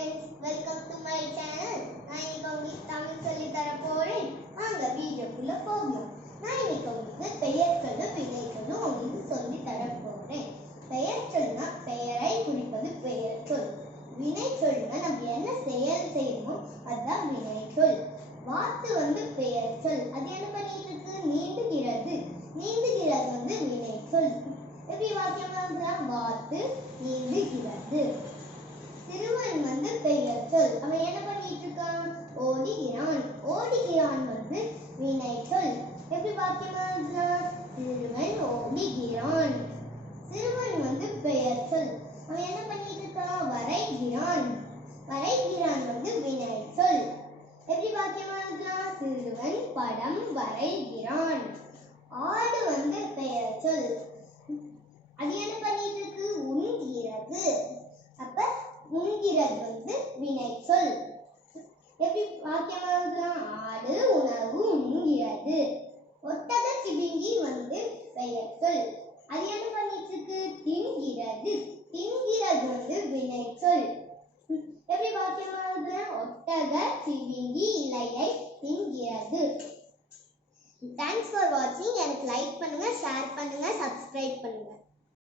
Friends welcome to my channel நான் இன்னைக்கு உங்களுக்கு தமிழ் சொல்லி தர போறேன். வாங்க வீடியோக்குள்ள போகணும் நான் இன்னைக்கு உங்களுக்கு பெயர் சொல்லு உங்களுக்கு சொல்லி தர போறேன். பெயர் சொல்லுனா பெயரை குறிப்பது பெயர் சொல். வினை சொல்லுனா நம்ம என்ன செயல் செய்யணும் அதுதான் வினை சொல். வாத்து வந்து பெயர் சொல். அது என்ன பண்ணிட்டு இருக்கு நீந்துகிறது. நீந்துகிறது வந்து வினை சொல். எப்படி வாக்கியம் வாத்து நீந்துகிறது சிறுவன் வந்து பெயர் சொல் அவன் என்ன பண்ணிட்டு இருக்கான் ஓடுகிறான் ஓடுகிறான் வந்து வினை சொல். எப்படி பாக்கியமா சிறுவன் ஓடுகிறான். சிறுவன் வந்து பெயர் சொல். அவன் என்ன பண்ணிட்டு இருக்கான் வரைகிறான். வரைகிறான் வந்து வினை சொல். எப்படி பாக்கியமா இருக்கலாம்? சிறுவன் படம் வரைகிறான். ஆடு வந்து பெயர் சொல் அது என்ன பண்ணிட்டு இருக்கு உண்கிறது அப்ப அது வந்து வினை சொல். எப்படி வாக்கியமா இருக்கலாம் ஆடு உணவு உண்கிறது ஒட்டக சிவிங்கி வந்து பெயர் சொல். அது என்ன பண்ணிட்டு இருக்கு தின்கிறது தின்கிறது வந்து வினை சொல். எப்படி வாக்கியமா இருக்கலாம் ஒட்டக சிவிங்கி இலையை தின்கிறது தேங்க்ஸ் ஃபார் வாட்சிங் எனக்கு லைக் பண்ணுங்க ஷேர் பண்ணுங்க சப்ஸ்கிரைப் பண்ணுங்க.